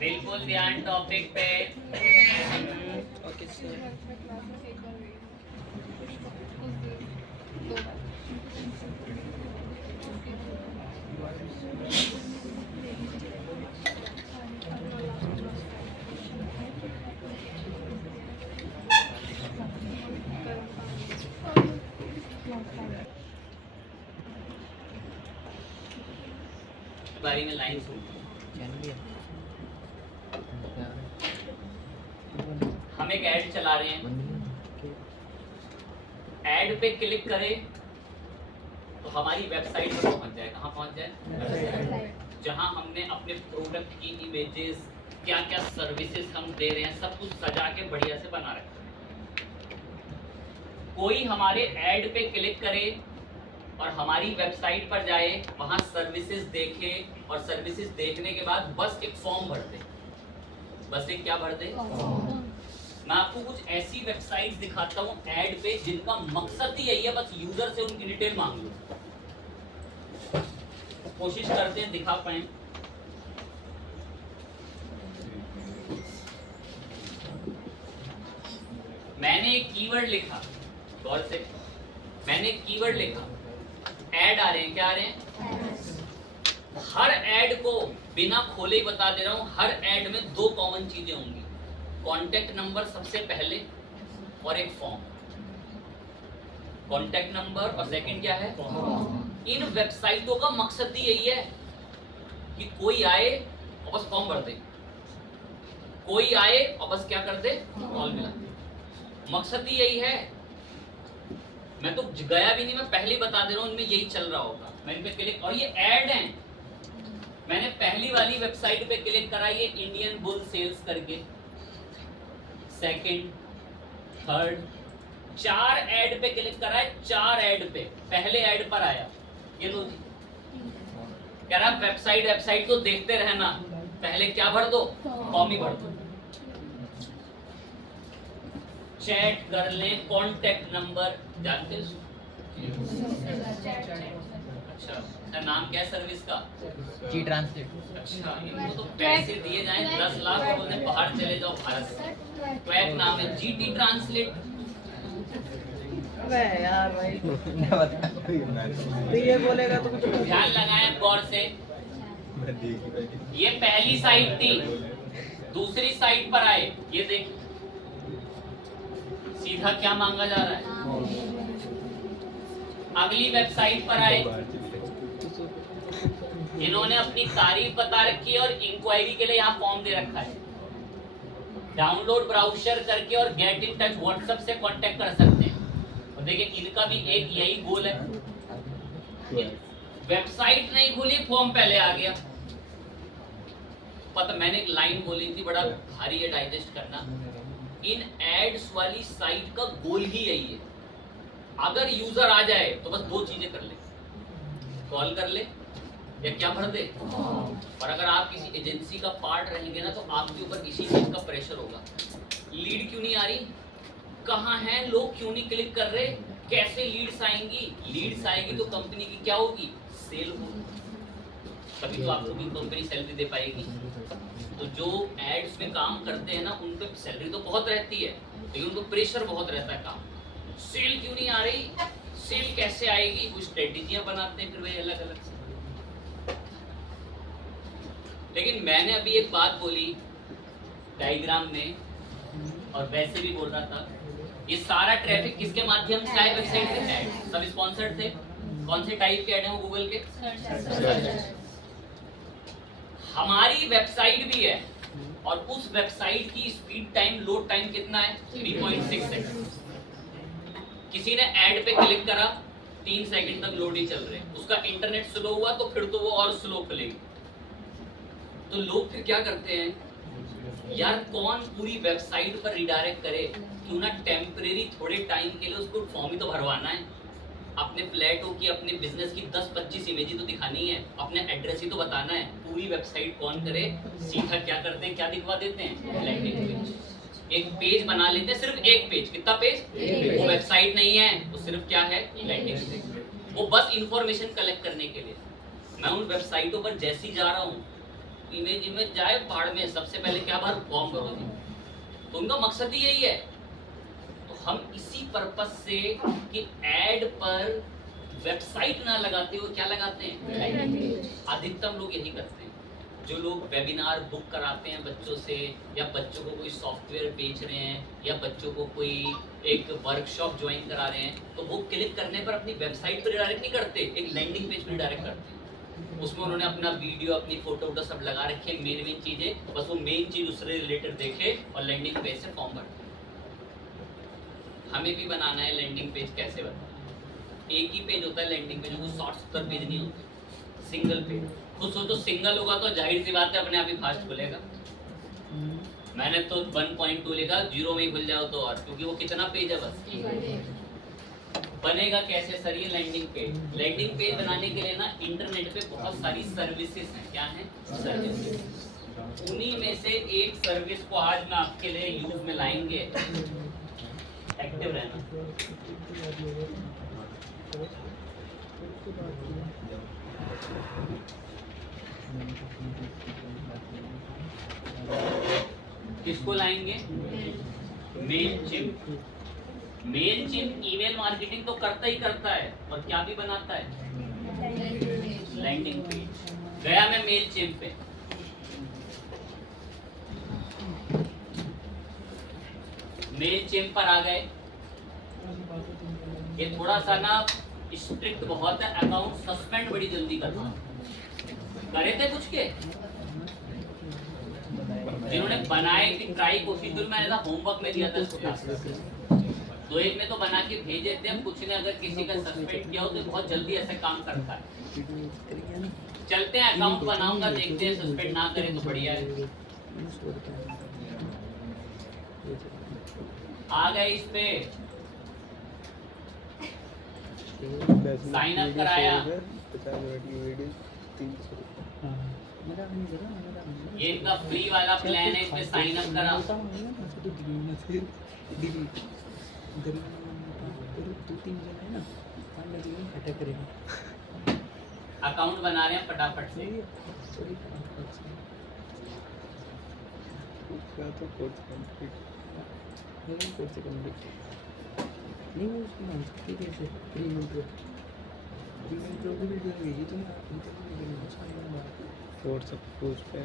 बिल्कुल ध्यान टॉपिक पे। Okay sir. बारी में लाइन सुन। हम एक ऐड चला रहे हैं, ऐड पे क्लिक करें तो हमारी वेबसाइट पर पहुंच जाए। कहाँ पहुंच जाए? जहां हमने अपने प्रोडक्ट की इमेजेस, क्या क्या सर्विसेज हम दे रहे हैं, सब कुछ सजा के बढ़िया से बना रखा है। कोई हमारे ऐड पे क्लिक करे और हमारी वेबसाइट पर जाए, वहां सर्विसेज देखे और सर्विसेज देखने के बाद बस एक फॉर्म भर दे। बस एक क्या भर दे? मैं आपको कुछ ऐसी वेबसाइट दिखाता हूँ ऐड पे जिनका मकसद ही यही है, बस यूजर से उनकी डिटेल मांग लो। कोशिश करते हैं दिखा पाए। मैंने एक कीवर्ड लिखा, गौर से, मैंने एक कीवर्ड लिखा, ऐड आ रहे हैं। क्या आ रहे हैं? हर ऐड को बिना खोले ही बता दे रहा हूं, हर ऐड में दो कॉमन चीजें होंगी, कॉन्टेक्ट नंबर सबसे पहले और एक फॉर्म। कॉन्टेक्ट नंबर और सेकंड क्या है? इन वेबसाइटों का मकसद ही यही है कि कोई आए और बस फॉर्म भर दे, कोई आए और बस क्या कर दे? कॉल मिला दे। मकसद ही यही है। मैं तो गया भी नहीं, मैं पहले ही बता दे रहा हूं, इनमें यही चल रहा होगा। मैं इन पे क्लिक, और ये ऐड है। मैंने पहली वाली वेबसाइट पे क्लिक करा, ये इंडियन बुल सेल्स करके, सेकंड, थर्ड, 4 ऐड पे क्लिक करा है। 4 ऐड पे पहले ऐड पर आया, ये लो जी, कह रहा वेबसाइट तो देखते रहना, पहले क्या भर दो? फॉर्म ही भर दो। चैट कर ले, कॉन्टेक्ट नंबर जानते हो? अच्छा, नाम क्या है सर्विस का? जी ट्रांसलेट। अच्छा, इनको तो पैसे दिए जाएं 10 लाख और बोलते बाहर चले जाओ भारत से। ट्वैक नाम है, जीटी ट्रांसलेट। अबे यार भाई तो ये बोलेगा तो कुछ ध्यान लगाएं गौर से। ये पहली साइट थी, दूसरी साइट पर आए, ये देखिए सीधा क्या मांगा जा रहा है। अगली वेबसाइट पर आए, इन्होंने अपनी तारीफ बता रखी है और इंक्वायरी के लिए यहाँ फॉर्म दे रखा है। डाउनलोड ब्राउज़र करके और गेट इन टच व्हाट्सएप से कांटेक्ट कर सकते हैं। और देखिए इनका भी एक यही गोल है, वेबसाइट नहीं खुली, फॉर्म पहले आ गया। पता, मैंने एक लाइन बोली थी, बड़ा भारी है डाइजेस्ट करना। इन एड्स वाली साइट का गोल ही यही है, अगर यूजर आ जाए तो बस दो चीजें कर ले, कॉल कर ले या क्या भर दे। और अगर आप किसी एजेंसी का पार्ट रहेंगे ना, तो आपके ऊपर किसी चीज का प्रेशर होगा। लीड क्यों नहीं आ रही, कहाँ हैं लोग, क्यों नहीं क्लिक कर रहे, कैसे लीड्स आएंगी? लीड्स आएगी तो कंपनी की क्या होगी? सेल होगी, तभी तो आपको भी कंपनी सैलरी दे पाएगी। तो जो एड्स में काम करते हैं ना, उन पे सैलरी तो बहुत रहती है, लेकिन उनको प्रेशर बहुत रहता है काम। सेल क्यों नहीं आ रही, सेल कैसे आएगी? वो स्ट्रेटेजियां बनाते हैं फिर वे अलग अलग से। लेकिन मैंने अभी एक बात बोली डायग्राम में, और वैसे भी बोल रहा था, ये सारा ट्रैफिक किसके माध्यम से आए? वेबसाइट के ऐड, सब स्पॉन्सर्ड थे। कौन से टाइप के ऐड हैं वो? गूगल के। हमारी वेबसाइट भी है, और उस वेबसाइट की स्पीड टाइम, लोड टाइम कितना है? 3.6 सेकंड। किसी ने ऐड पे क्लिक करा, 3 सेकंड तक लोड ही चल रहे हैं। उसका इंटरनेट स्लो हुआ तो फिर तो वो और स्लो खुलेगी। तो लोग फिर क्या करते हैं, यार कौन पूरी वेबसाइट पर रिडायरेक्ट करे, क्यों ना टेम्परेरी थोड़े टाइम के लिए उसको फॉर्म ही तो भरवाना है। अपने फ्लैटों की, अपने बिजनेस की 10-25 इमेज तो दिखानी है, अपने एड्रेस ही तो बताना है। पूरी वेबसाइट कौन करे, सीधा क्या करते हैं, क्या दिखवा देते हैं? Landing page. एक पेज बना लेते हैं, सिर्फ एक पेज। कितना पेज? वो वेबसाइट नहीं है, वो सिर्फ क्या है? Landing page. वो बस इंफॉर्मेशन कलेक्ट करने के लिए। मैं उन वेबसाइटों पर जैसे ही जा रहा हूँ, इमेज जाए पहाड़ में, सबसे पहले क्या भरो, फॉर्म भरो जी। तो उनका मकसद ही यही है। तो हम इसी पर्पस से कि ऐड पर वेबसाइट ना लगाते हुए क्या लगाते हैं, लैंडिंग पेज। अधिकतम लोग यही करते हैं। जो लोग वेबिनार बुक कराते हैं बच्चों से, या बच्चों को कोई सॉफ्टवेयर बेच रहे हैं, या बच्चों को कोई एक वर्कशॉप ज्वाइन करा रहे हैं, तो वो क्लिक करने पर अपनी वेबसाइट पर डायरेक्ट नहीं करते, एक लैंडिंग पेज पर डायरेक्ट करते हैं। उसमें उन्होंने अपना वीडियो, अपनी फोटो वोटो सब लगा रखे, मेन चीजें, बस वो मेन चीज उससे रिलेटेड देखे और लैंडिंग पेज से फॉर्म भरते हैं। हमें भी बनाना है लैंडिंग पेज। कैसे बनाना? एक ही पेज होता है लैंडिंग पेज, वो 60-70 पेज नहीं होते, सिंगल पेज। खुद सोचो सिंगल होगा तो जाहिर सी बात है अपने आप ही फास्ट खुलेगा। मैंने तो 1.2 लिखा, 0 में ही खुल जाओ तो, और क्योंकि वो कितना पेज है बस। बनेगा कैसे सर ये लैंडिंग पेज? लैंडिंग पेज बनाने के लिए ना इंटरनेट पे बहुत सारी सर्विसेज हैं। क्या है? सर्विसेज। उन्हीं में से एक सर्विस को आज मैं आपके लिए यूज में लाएंगे। एक्टिव रहना। किसको लाएंगे? मेलचिम्प। मेलचिम्प ईमेल मार्केटिंग तो करता ही करता है, और क्या भी बनाता है? Landing page. गया मैं मेलचिम्प पे, मेलचिम्प पर आ गए। ये थोड़ा सा ना स्ट्रिक्ट बहुत है, अकाउंट सस्पेंड बड़ी जल्दी करता है। करे थे कुछ के जिन्होंने बनाए कि ट्राई कोशिश करी, मैंने होमवर्क में दिया था इसको क्लास में। 2-1 में तो बना के भेजे थे हम। कुछ ने अगर किसी का सस्पेंड किया हो तो बहुत जल्दी ऐसे काम करता है। चलते हैं, अकाउंट बनाऊंगा, देखते हैं, सस्पेंड ना करे तो बढ़िया है। आ गए इस पे, साइन अप कराया। ये इनका फ्री वाला प्लान है, इसमें साइन अप करा। अकाउंट बना रहे हैं फटाफट से। व्हाट्सएप पोस्ट पे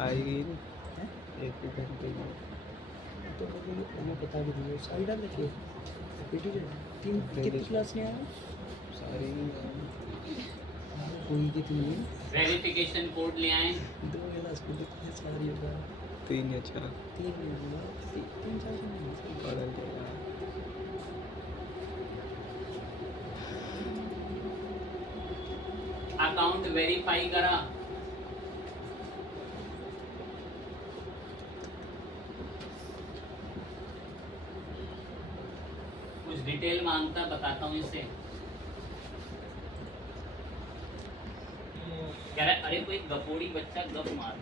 आएगी एक घंटे में। तो मैं बता दूँगा साइड डाल के तीन कितनी क्लास में आया सारी कोई कितनी वेरिफिकेशन कोड ले आए। 2 क्लास को कितने सारी होगा? 3 या 4 3-4 बदल जाएगा। अकाउंट वेरीफाई करा। कुछ डिटेल मांगता, बताता हूँ इसे। कह रहा है अरे कोई गपोड़ी बच्चा गप मार।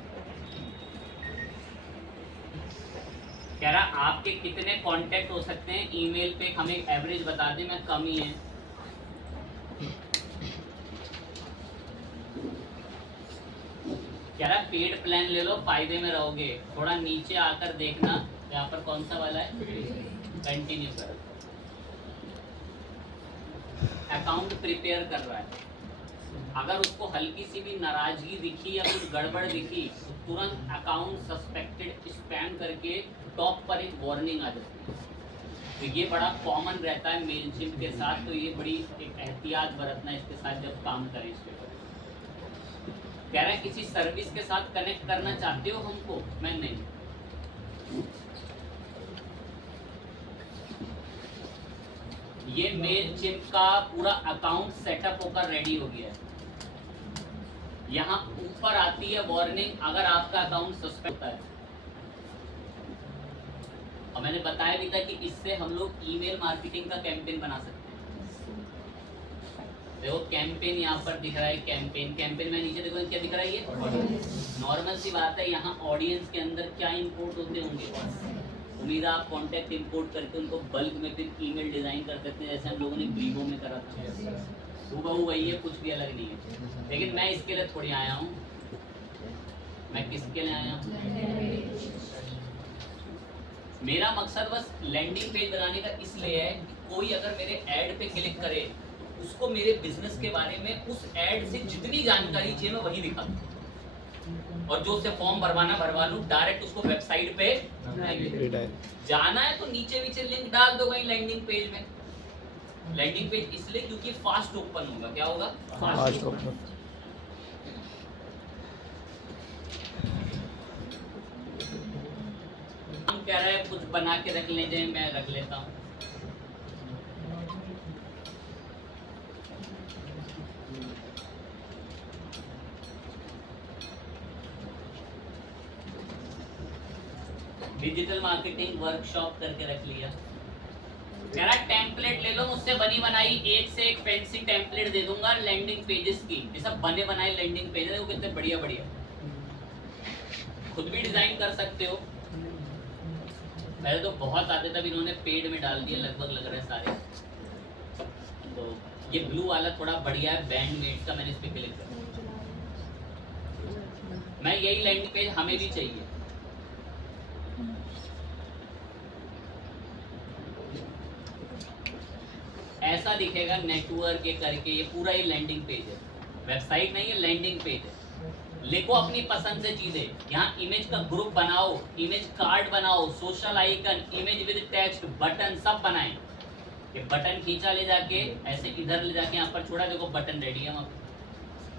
कह रहा आपके कितने कांटेक्ट हो सकते हैं ईमेल पे, हमें एवरेज बता दें। मैं कम ही है। कह रहा पेड प्लान ले लो, फायदे में रहोगे। थोड़ा नीचे आकर देखना यहाँ पर कौन सा वाला है, कंटिन्यू करो। अकाउंट प्रिपेयर कर रहा है। अगर उसको हल्की सी भी नाराजगी दिखी या कुछ गड़बड़ दिखी तो तुरंत अकाउंट सस्पेक्टेड स्पैम करके टॉप पर एक वार्निंग आ जाती है। तो ये बड़ा कॉमन रहता है मेलचिम्प के साथ। तो ये बड़ी एक एहतियात बरतना इसके साथ जब काम करें। इसके ऊपर कह रहा है किसी सर्विस के साथ कनेक्ट करना चाहते हो हमको? मैं नहीं। ये मेलचिम्प का पूरा अकाउंट सेटअप होकर रेडी हो गया है। यहाँ ऊपर आती है वार्निंग अगर आपका अकाउंट सस्पेंड होता है। और मैंने बताया भी था कि इससे हम लोग ईमेल मार्केटिंग का कैंपेन बना सकते हैं। देखो कैंपेन यहाँ पर दिख रहा है। कैंपेन में नीचे देखो क्या दिख रहा है, ये नॉर्मल सी बात है। यहाँ ऑडियंस के अंदर क्या इंपोर्ट होते होंगे, उम्मीद है आप कॉन्टैक्ट इंपोर्ट करके उनको बल्क में फिर ईमेल डिजाइन कर सकते हैं, जैसे हम लोगों ने ब्रीवो में करा था। हूबहू वही है, कुछ भी अलग नहीं है। लेकिन मैं इसके लिए थोड़ी आया हूँ, मैं किसके लिए आया हूँ? मेरा मकसद बस लैंडिंग पेज बनाने का इसलिए है कि कोई अगर मेरे ऐड पे क्लिक करे, उसको मेरे बिजनेस के बारे में उस ऐड से जितनी जानकारी चाहिए मैं वही दिखा दूं, और जो उसे फॉर्म भरवा लूं, डायरेक्ट उसको वेबसाइट पे जाना है तो नीचे लिंक डाल दो कहीं लैंडिंग पेज में। लैंडिंग पेज इसलिए क्योंकि फास्ट ओपन होगा। क्या होगा? Fast open. हम कह रहे हैं कुछ बना के रख ले जाए, मैं रख लेता हूँ। डिजिटल मार्केटिंग वर्कशॉप करके रख लिया। कह रहा टेम्पलेट ले लो मुझसे बनी बनाई, एक से एक फैंसी टेम्पलेट दे दूंगा लैंडिंग पेजेस की। ये सब बने बनाए लैंडिंग पेजेस, वो कितने बढ़िया बढ़िया, खुद भी डिजाइन कर सकते हो। पहले तो बहुत आते, तब इन्होंने पेड में डाल दिया, लगभग लग रहे सारे। तो ये ब्लू वाला थोड़ा बढ़िया है, बैंडमेड का, मैंने इस पे क्लिक किया। मैं यही लैंडिंग पेज हमें भी चाहिए। ऐसा दिखेगा नेटवर्क के करके, ये पूरा ही लैंडिंग पेज है, वेबसाइट नहीं है, लैंडिंग पेज है। लिखो अपनी पसंद से चीजें, यहाँ इमेज का ग्रुप बनाओ, इमेज कार्ड बनाओ, social icon, image with text, button सब बनाएं। ये बटन खींचा ले जाके ऐसे इधर ले जाके यहाँ पर छोड़ा, देखो बटन रेडी है।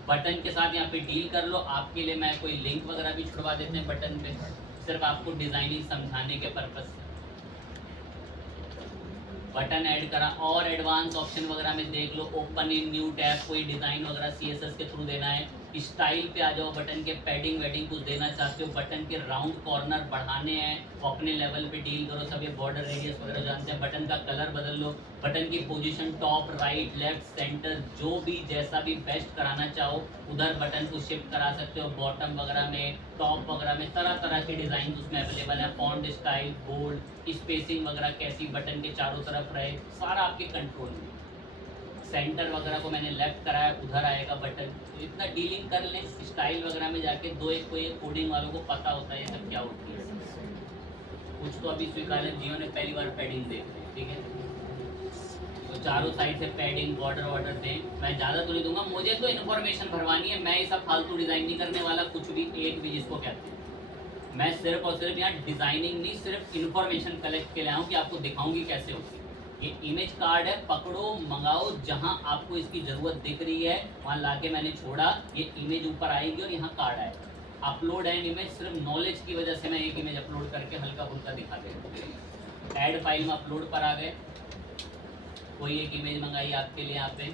बटन के साथ यहाँ पे डील कर लो। आपके लिए मैं कोई लिंक वगैरह भी छुड़वा देते हैं बटन पे, सिर्फ आपको डिजाइनिंग समझाने के पर्पज से। बटन ऐड करा, और एडवांस ऑप्शन वगैरह में देख लो, ओपन इन न्यू टैब, कोई डिजाइन वगैरह सीएसएस के थ्रू देना है, स्टाइल पे आ जाओ, बटन के पैडिंग वेडिंग कुछ देना चाहते हो, बटन के राउंड कॉर्नर बढ़ाने हैं वो अपने लेवल पे डील करो, सब ये बॉर्डर रेडियस वगैरह जानते हैं। बटन का कलर बदल लो, बटन की position top right left centre, जो भी जैसा भी बेस्ट कराना चाहो उधर बटन को शिफ्ट करा सकते हो। बॉटम वगैरह में, टॉप वगैरह में तरह तरह के डिज़ाइन उसमें अवेलेबल है। फॉन्ट स्टाइल, बोल्ड, स्पेसिंग वगैरह कैसी बटन के चारों तरफ रहे, सारा आपके कंट्रोल में। सेंटर वगैरह को मैंने लेफ्ट कराया, उधर आएगा बटन। इतना डीलिंग कर लें, स्टाइल वगैरह में जाके दो एक कोई कोडिंग वालों को पता होता है ये सब क्या होती है। कुछ तो अभी स्वीकार है, जियो ने पहली बार पैडिंग देख ली, ठीक है। तो चारों साइड से पैडिंग, बॉर्डर दें। मैं ज़्यादा तो नहीं दूंगा, मुझे तो इन्फॉर्मेशन भरवानी है, मैं ये सब फालतू डिज़ाइन नहीं करने वाला, कुछ भी एक भी जिसको कहते हैं। मैं सिर्फ और सिर्फ यहाँ डिज़ाइनिंग नहीं, सिर्फ इन्फॉर्मेशन कलेक्ट के लिए आऊँ कि आपको दिखाऊंगी कैसे होती है। ये इमेज कार्ड है, पकड़ो मंगाओ, जहां आपको इसकी ज़रूरत दिख रही है वहां लाके मैंने छोड़ा, ये इमेज ऊपर आएगी और यहाँ कार्ड आएगा। अपलोड एंड इमेज, सिर्फ नॉलेज की वजह से मैं एक इमेज अपलोड करके हल्का फुल्का दिखा दे। ऐड फाइल में अपलोड पर आ गए, कोई एक इमेज मंगाई आपके लिए यहाँ पे,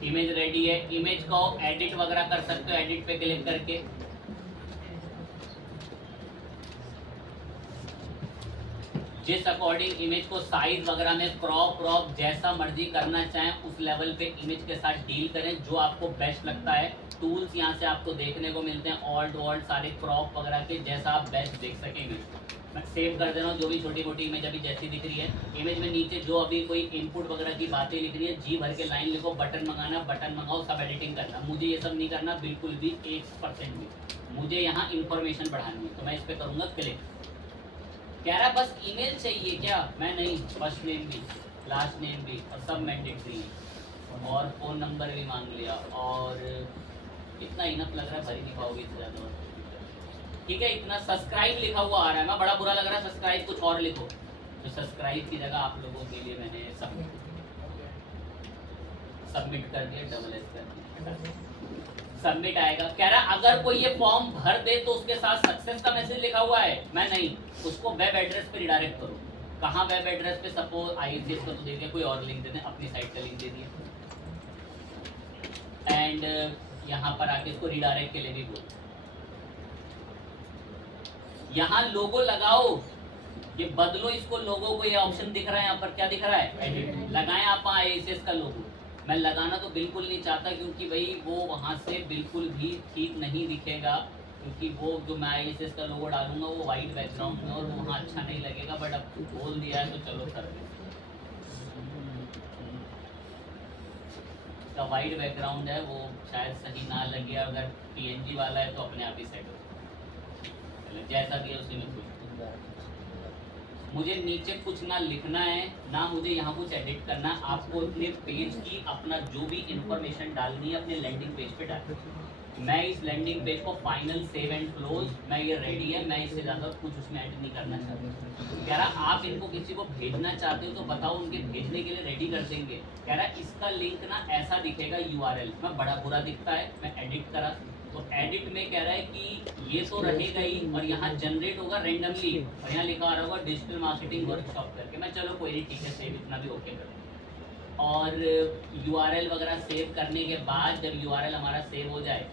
इमेज रेडी है। इमेज को एडिट वगैरह कर सकते हो, एडिट पे क्लिक करके। जिस अकॉर्डिंग इमेज को साइज वगैरह में क्रॉप जैसा मर्जी करना चाहें उस लेवल पे इमेज के साथ डील करें, जो आपको बेस्ट लगता है। टूल्स यहाँ से आपको देखने को मिलते हैं, ऑल्ट सारे क्रॉप वगैरह के, जैसा आप बेस्ट देख सकेंगे। मैं सेव कर दे रहा हूँ जो भी छोटी मोटी इमेज अभी जैसी दिख रही है। इमेज में नीचे जो अभी कोई इनपुट वगैरह की बातें लिख रही है, जी भर के लाइन लिखो, बटन मंगाना, बटन मंगाओ, सब एडिटिंग करना। मुझे ये सब नहीं करना बिल्कुल भी, 1% भी। मुझे यहाँ इन्फॉर्मेशन बढ़ानी है, तो मैं इस पर करूँगा क्लिक। कह रहा बस ईमेल चाहिए क्या? मैं नहीं, फर्स्ट नेम भी, लास्ट नेम भी, और सब मैंडेटरी है, और फ़ोन नंबर भी मांग लिया, और इतना इनफ लग रहा है, भर ही नहीं पाओगे इससे ज़्यादा। ठीक है, इतना। सब्सक्राइब लिखा हुआ आ रहा है, मैं बड़ा बुरा लग रहा है, सब्सक्राइब कुछ और लिखो। तो सब्सक्राइब की जगह आप लोगों के लिए मैंने सबमिट कर दिया, डबल एस कर दिया, सबमिट आएगा। कह रहा अगर कोई ये फॉर्म भर दे तो उसके साथ सक्सेस का मैसेज लिखा हुआ है, मैं नहीं, उसको वेब एड्रेस पे रिडायरेक्ट करो। कहाँ वेब एड्रेस पे? सपोज ISDS का तो दे दिया, कोई और लिंक दे दें, अपनी साइट का लिंक दे दिया, एंड यहाँ पर आके इसको रिडायरेक्ट के लिए भी बोलो। यहाँ लोगो लगाओ, ये बदलो इसको, लोगो को, ये ऑप्शन दिख रहा है यहाँ पर, क्या दिख रहा है? एडिट। लगाएं आप ISDS का लोगो। मैं लगाना तो बिल्कुल नहीं चाहता, क्योंकि भाई वो वहाँ से बिल्कुल भी ठीक नहीं दिखेगा, क्योंकि वो जो मैं ISS का लोगो डालूंगा वो वाइट बैकग्राउंड में और वहाँ अच्छा नहीं लगेगा, बट अब बोल दिया है तो चलो कर दें। इसका वाइट बैकग्राउंड है, वो शायद सही ना लगे, अगर PNG वाला है तो अपने आप ही सेट हो चलो जैसा भी है उसी में खुश। मुझे नीचे कुछ ना लिखना है ना मुझे यहाँ कुछ एडिट करना है, आपको अपने पेज की अपना जो भी इंफॉर्मेशन डालनी है अपने लैंडिंग पेज पे डालनी है। मैं इस लैंडिंग पेज को फाइनल सेव एंड क्लोज, मैं ये रेडी है, मैं इससे ज़्यादा कुछ उसमें ऐड नहीं करना चाहता। कह रहा आप इनको किसी को भेजना चाहते हो तो बताओ, उनके भेजने के लिए रेडी कर देंगे। कह रहा इसका लिंक ना ऐसा दिखेगा URL में, बड़ा बुरा दिखता है, मैं एडिट करा तो एडिट में कह रहा है कि ये तो रहेगा ही और यहाँ जनरेट होगा रेंडमली और यहाँ लिखा आ रहा होगा डिजिटल मार्केटिंग वर्कशॉप करके। मैं चलो कोई नहीं, ठीक है, सेव इतना भी ओके कर दूँ। और URL वगैरह सेव करने के बाद जब URL हमारा सेव हो जाए,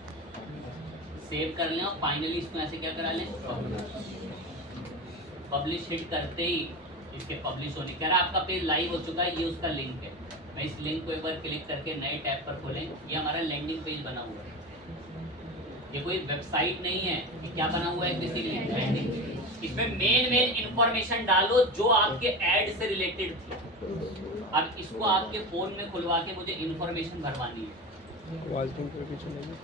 सेव कर लें और फाइनली इसको ऐसे क्या करा लें, पब्लिश हिट करते ही इसके पब्लिश होने, कह रहा आपका पेज लाइव हो चुका है, ये उसका लिंक है। मैं इस लिंक को एक बार क्लिक करके नए टैब पर खोलें, ये हमारा लैंडिंग पेज बना हुआ है। ये कोई वेबसाइट नहीं है कि क्या बना हुआ है, बेसिकली लैंडिंग। इसमें मेन इंफॉर्मेशन डालो जो आपके ऐड से रिलेटेड थी। अब इसको आपके फोन में खुलवा के मुझे इंफॉर्मेशन भरवानी है। आवाज कम करके चलेगी,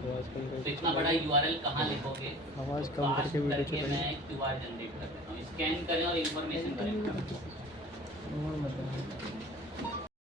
तो इतना बड़ा URL कहाँ लिखोगे, आवाज तो कम करके वीडियो करके चलेगी। मैं QR जनरेट कर देता हूँ, स्कैन करें और इंफॉर्मेशन करें। और मतलब